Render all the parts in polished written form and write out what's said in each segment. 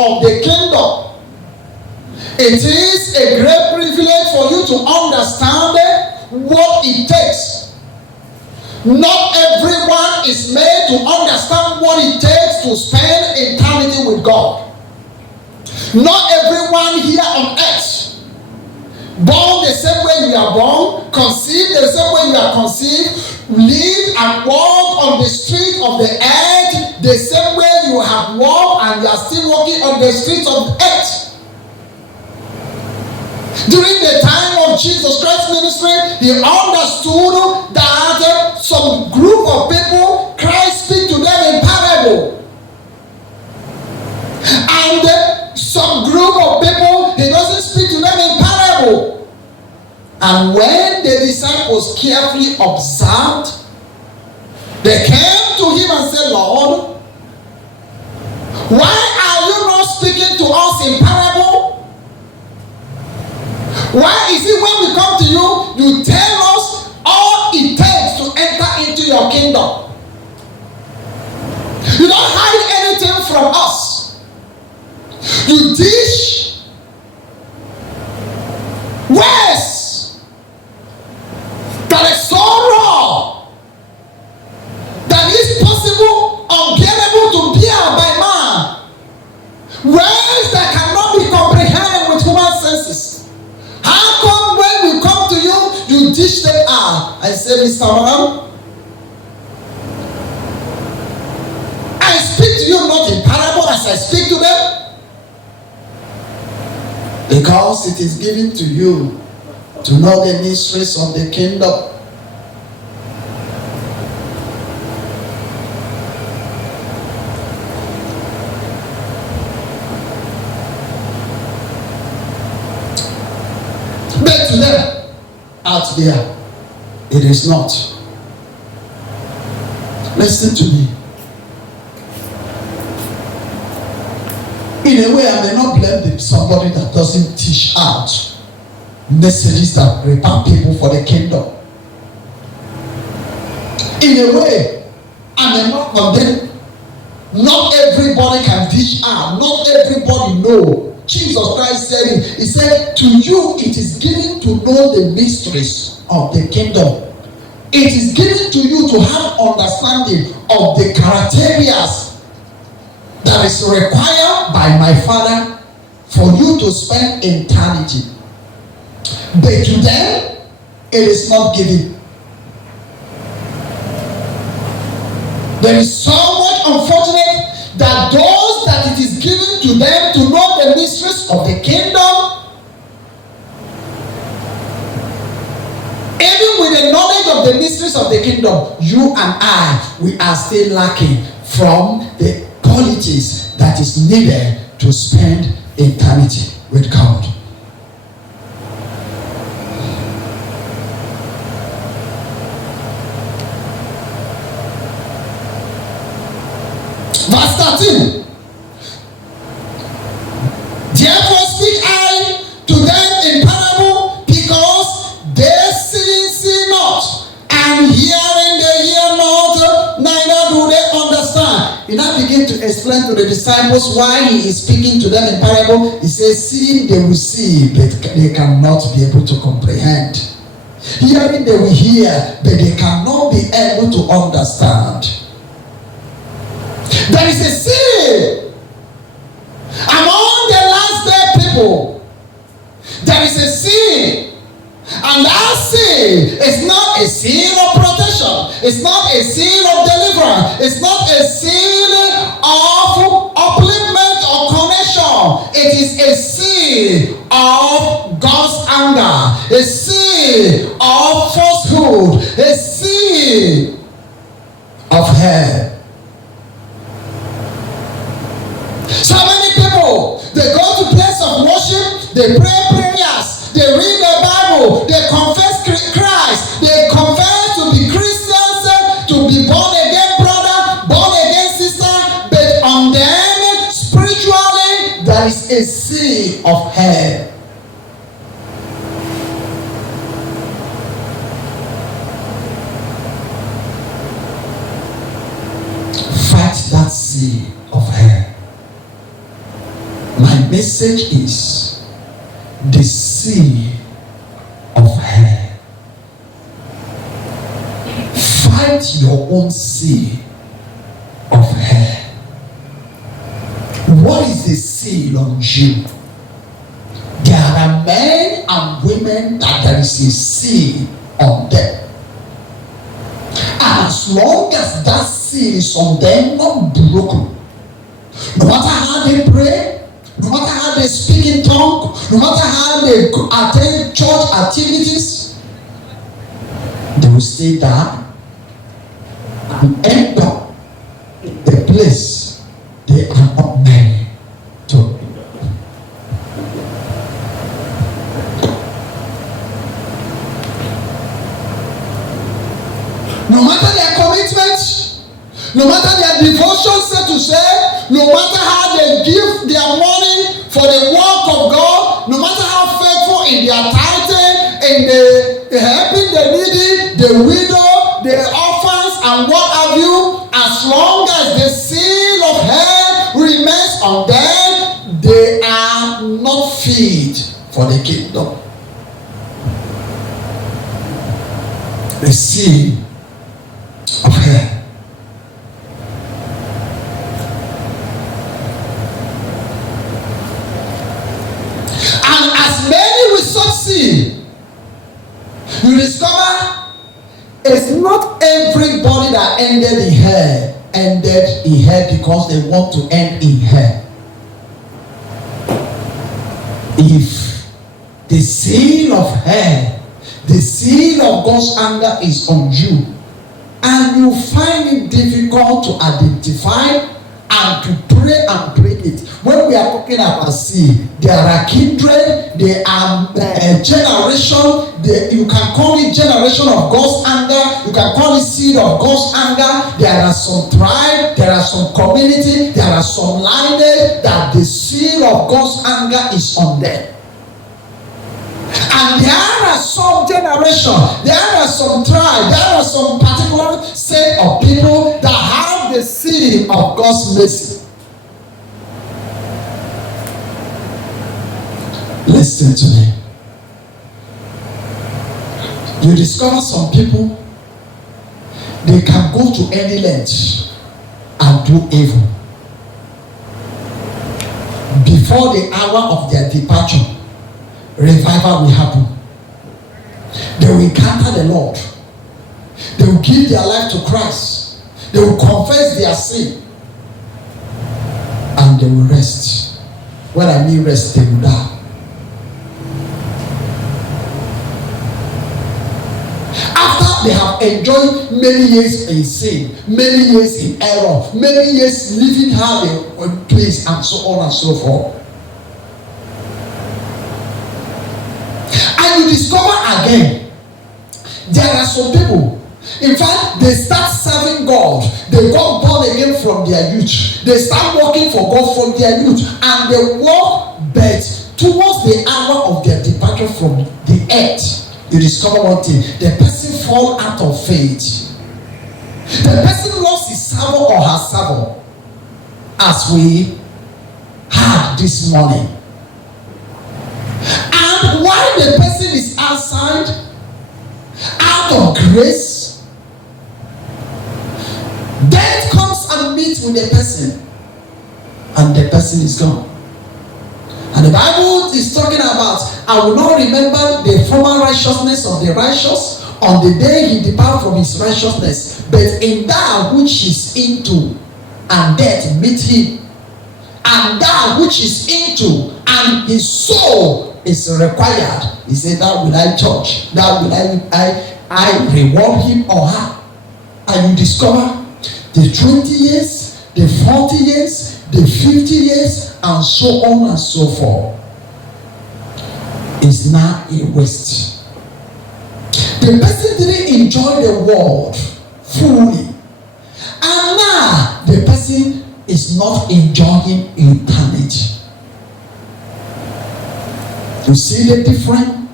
of the kingdom. It is a great privilege for you to understand what it takes. Not everyone is made to understand what it takes to spend eternity with God. Not everyone here on earth, born the same way you are born, conceived the same way you are conceived, live and walk on the street of the earth the same way you have walked and you are still walking on the streets of the earth. During the time of Jesus Christ's ministry, he understood that some group of people, Christ speak to them in parable. And some group of people, he doesn't speak to them in parable. And when the disciples carefully observed, they came to him and said, Lord, why are you not speaking to us in parable? Why is it when we come to you, you tell us all it takes to enter into your kingdom? You don't hide anything from us. You dish words that is so raw that is possible, unbearable to bear by man. Words that cannot be comprehended with human senses. How come when we come to you, you dish them out? I say, Mr. Man, I speak to you not in parable as I speak to them. Because it is given to you to know the mysteries of the kingdom. But to them, out there, it is not. Listen to me. In a way, I may not blame somebody that doesn't teach out messages that prepare people for the kingdom. In a way, I may not condemn. Not everybody can teach out. Not everybody know. Jesus Christ said it. He said, to you it is given to know the mysteries of the kingdom. It is given to you to have understanding of the criteria that is required by my Father for you to spend eternity. But to them, it is not given. There is so much unfortunate that those that it is given to them to know the mysteries of the kingdom, even with the knowledge of the mysteries of the kingdom, you and I, we are still lacking from the qualities that is needed to spend eternity with God. Verse 13. Therefore speak I to them in parable, because they see not, and hearing they hear not, neither do they understand. He now begin to explain to the disciples why he is speaking to them in parable. He says, seeing they will see, but they cannot be able to comprehend. Hearing they will hear, but they cannot be able to understand. There is a sin among the last day people. There is a sin, and that sin is not a sin of protection. It's not a sin of deliverance. It's not a sin of upliftment or connection. It is a sin of God's anger, a sin of falsehood, a sin of hell. So many people, they go to place of worship, they pray prayers, they read the Bible, they confess Christ, they confess to be Christians, to be born again brother, born again sister, but on them spiritually there is a sea of hell. Fight that sea of hell. message is the seal of hair. Find your own seal of hair. What is the seal on you? There are men and women that there is a seal on them. And as long as that seal is on them, not broken, no matter how they pray, no matter how they speak in tongues, no matter how they attend church activities, they will stay down and end up in the place they are not meant to end up. No matter their commitment, no matter their devotion, so to say, no matter how they give their money for the work of God, no matter how faithful in their tithing, in the helping the needy, the widow, the orphans, and what have you, as long as the seal of hair remains on them, they are not fit for the kingdom. The seal of hair. And as many with such seal, you discover it's not everybody that ended in hair because they want to end in hair. If the seal of hair, the seal of God's anger is on you, and you find it difficult to identify and to pray and break it. When we are talking about seal, there are kindred, there are generation, you can call it generation of God's anger, you can call it seed of God's anger. There are some tribe, there are some community, there are some lineage that the seal of God's anger is on them. And there are some generation, there are some tribe, there are some particular set of people that have the seal of God's mercy. Listen to me. You discover some people, they can go to any length and do evil. Before the hour of their departure, revival will happen. They will encounter the Lord. They will give their life to Christ. They will confess their sin. And they will rest. When I mean rest, they will die. After they have enjoyed many years in sin, many years in error, many years living how they were pleased, and so on and so forth. And you discover again, there are some people, in fact, they start serving God. They got born again from their youth. They start working for God from their youth. And they walk, but towards the hour of their departure from the earth, you discover one thing. The person fall out of faith. The person lost his servant or her servant, as we had this morning. And while the person is outside, out of grace, death comes and meets with the person, and the person is gone. And the Bible is talking about, I will not remember the former righteousness of the righteous on the day he departed from his righteousness, but in that which is into, and death meet him, and that which is into, and his soul is required. He said, that will I judge, that will I reward him or her. And you discover the 20 years, the 40 years, the 50 years, and so on and so forth is now a waste. The person didn't enjoy the world fully, and now the person is not enjoying eternity. You see the difference?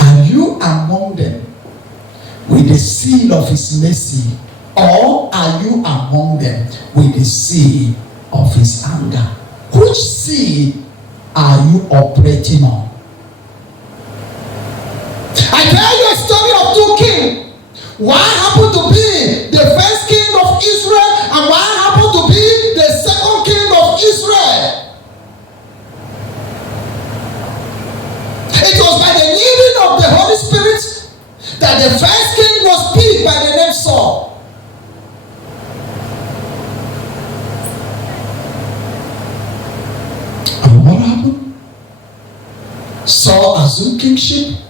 Are you among them with the seal of his mercy, or are are you among them with the seal of his anger? Which seal are you operating on? I tell you a story of two kings. One happened to be the first king of Israel, and one happened to be the second king of Israel. It was by the leading of the Holy Spirit that the first king was picked by the name Saul. And what happened? Saul assumed kingship.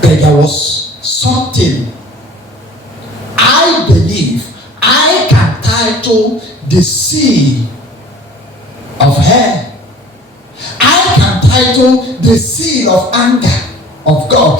But there was something I believe I can title the seal of hell. I can title the seal of anger of God.